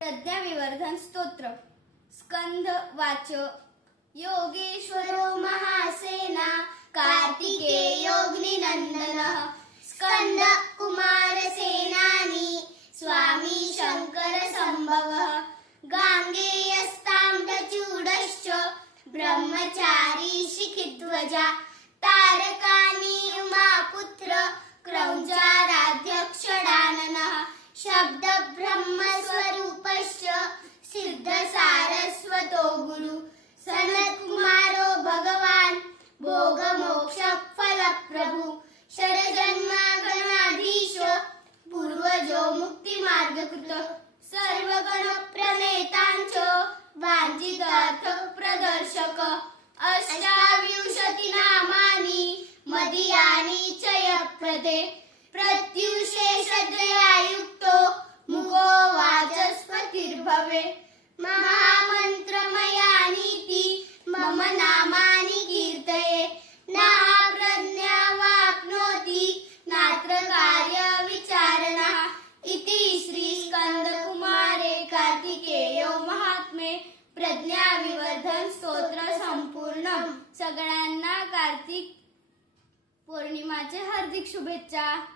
प्रज्ञाविवर्धन स्तोत्र. स्कंध वाच. योगेश्वरो महासेना कार्तिकेयोऽग्निनन्दन. स्कंद कुमार सेनानी स्वामी शंकर संभव. गांगेयस्तांबचूडश्च ब्रह्मचारी शिखिध्वजा. तारकानी उमापुत्र क्रौञ्चाराध्यक्षडाननः शब्दब्रह्मस्वरूपश्च मुक्तिमार्गकृत सर्वगणप्रणेताञ्च वाञ्छितार्थप्रदर्शक अष्टाविंशति नामानि मदीयानि च यप्रदे प्रत्युशेषद्वयायुक्तो मुको वाचस्पतिर्भवे. महा प्रज्ञाविवर्धन स्तोत्र संपूर्ण. सगळ्यांना कार्तिक पौर्णिमाचे हार्दिक शुभेच्छा.